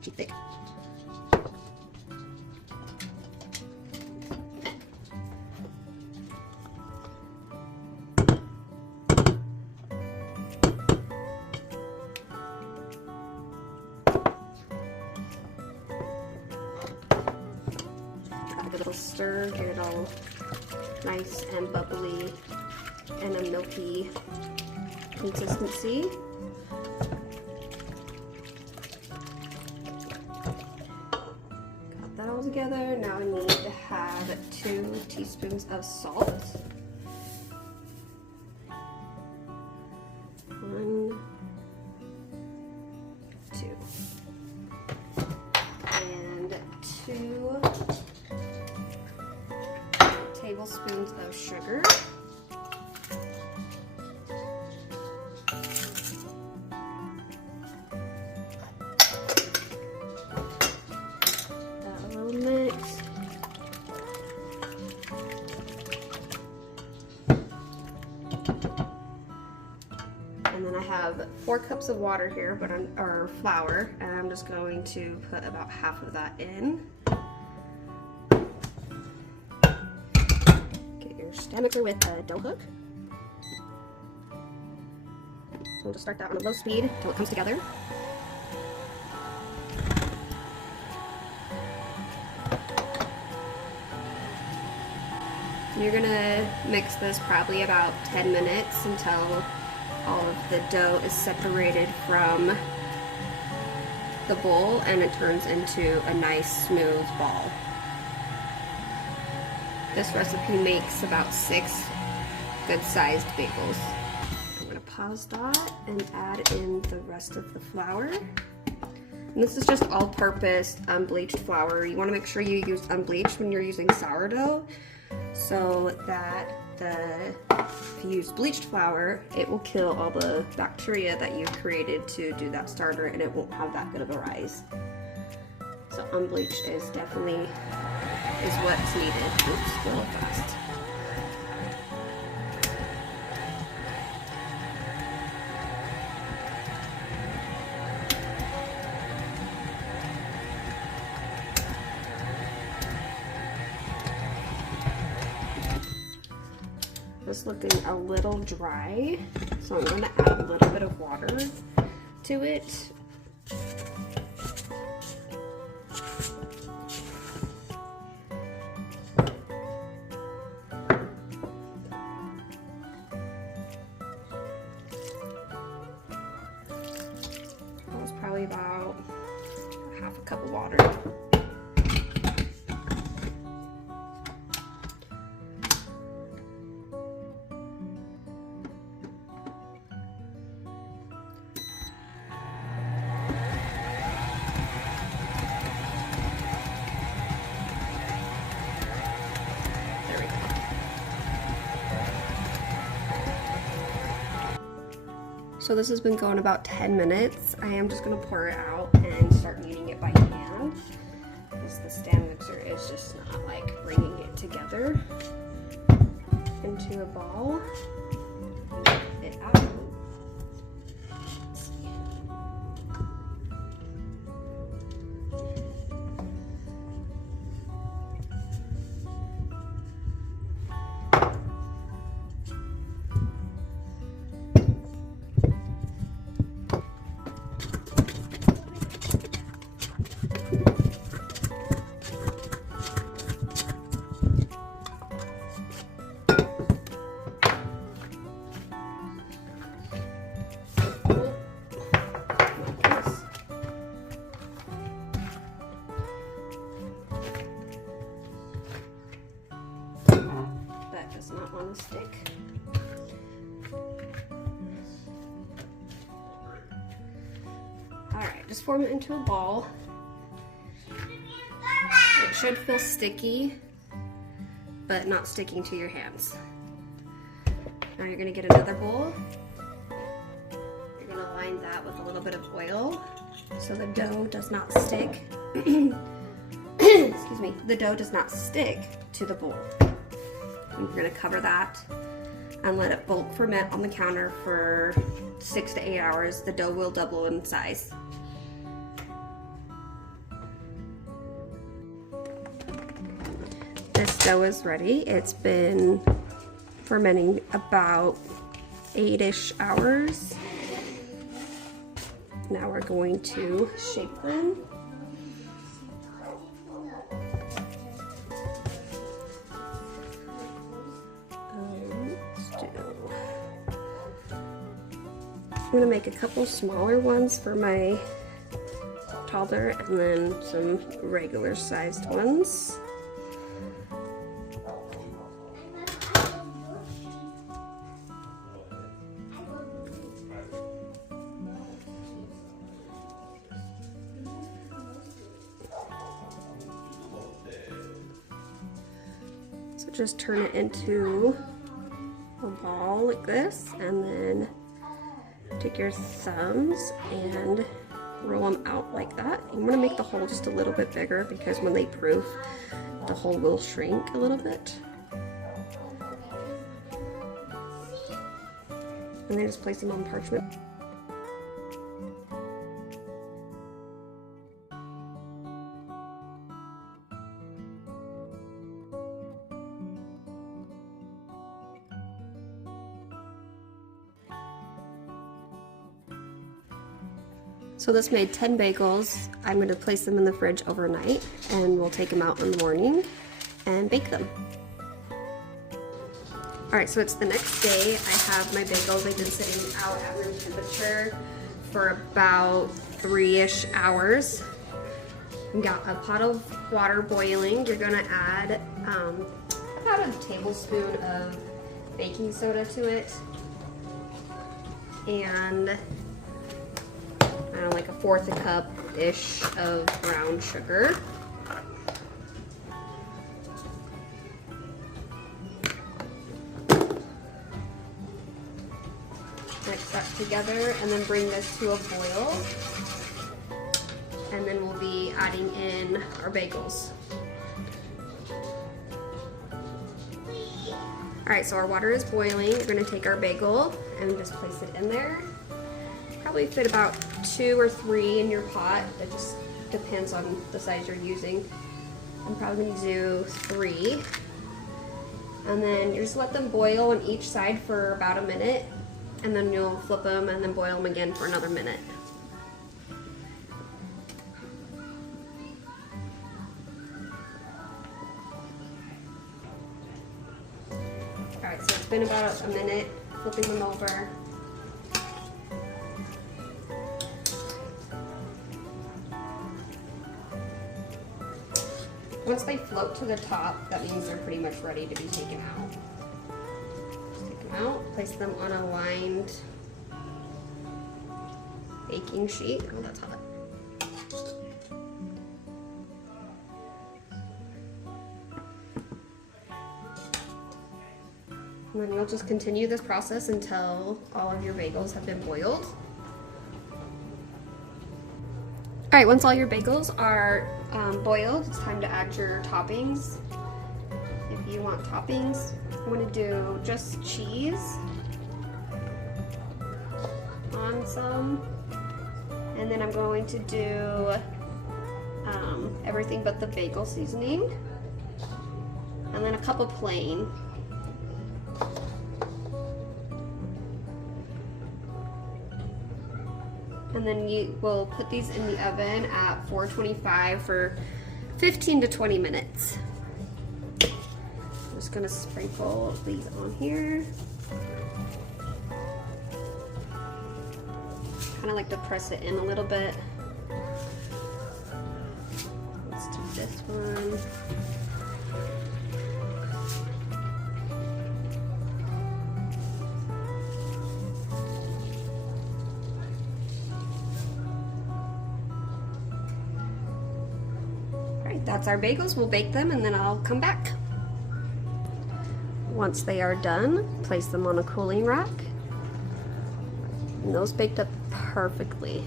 She's thick. Give it a little stir, get it all nice and bubbly and a milky consistency. Got that all together. Now I need to have 2 teaspoons of salt. 1, 2, and 2 tablespoons of sugar. That a little mix. And then I have 4 cups of water here, or flour, and I'm just going to put about half of that in. Stand mixer with a dough hook. We'll just start that on a low speed until it comes together. You're gonna mix this probably about 10 minutes until all of the dough is separated from the bowl and it turns into a nice smooth ball. This recipe makes about 6 good-sized bagels. I'm going to pause that and add in the rest of the flour. And this is just all-purpose unbleached flour. You want to make sure you use unbleached when you're using sourdough, so that if you use bleached flour, it will kill all the bacteria that you've created to do that starter, and it won't have that good of a rise. So unbleached is definitely what's needed. Oops, a little fast. It's looking a little dry, so I'm going to add a little bit of water to it. Probably about half a cup of water. There we go. So this has been going about 10 minutes. I am just going to pour it out and start kneading it by hand, because the stand mixer is just not like bringing it together into a ball. It out. Does not want to stick. Alright, just form it into a ball. It should feel sticky, but not sticking to your hands. Now you're going to get another bowl. You're going to line that with a little bit of oil so the dough does not stick. Excuse me, the dough does not stick to the bowl. And we're going to cover that and let it bulk ferment on the counter for 6 to 8 hours. The dough will double in size. This dough is ready. It's been fermenting about 8-ish hours. Now we're going to shape them. I'm gonna make a couple smaller ones for my toddler and then some regular sized ones. So just turn it into a ball like this, and then take your thumbs and roll them out like that. I'm gonna make the hole just a little bit bigger because when they proof, the hole will shrink a little bit. And then just place them on parchment. So this made 10 bagels. I'm going to place them in the fridge overnight and we'll take them out in the morning and bake them. Alright, so it's the next day. I have my bagels. They've been sitting out at room temperature for about 3-ish hours. I've got a pot of water boiling. You're going to add about a tablespoon of baking soda to it and like a 1/4 cup-ish of brown sugar. Mix that together and then bring this to a boil. And then we'll be adding in our bagels. Alright, so our water is boiling. We're going to take our bagel and just place it in there. Probably fit about 2 or 3 in your pot. It just depends on the size you're using. I'm probably going to do 3. And then you just let them boil on each side for about a minute. And then you'll flip them and then boil them again for another minute. Alright, so it's been about a minute, flipping them over. Once they float to the top, that means they're pretty much ready to be taken out. Just take them out, place them on a lined baking sheet. Oh, that's hot. And then you'll just continue this process until all of your bagels have been boiled. Alright, once all your bagels are boiled, it's time to add your toppings. If you want toppings, I'm going to do just cheese on some. And then I'm going to do everything but the bagel seasoning. And then a cup of plain. And then you will put these in the oven at 425 for 15 to 20 minutes. I'm just gonna sprinkle these on here. Kind of like to press it in a little bit. Let's do this one. That's our bagels. We'll bake them and then I'll come back. Once they are done, place them on a cooling rack. And those baked up perfectly.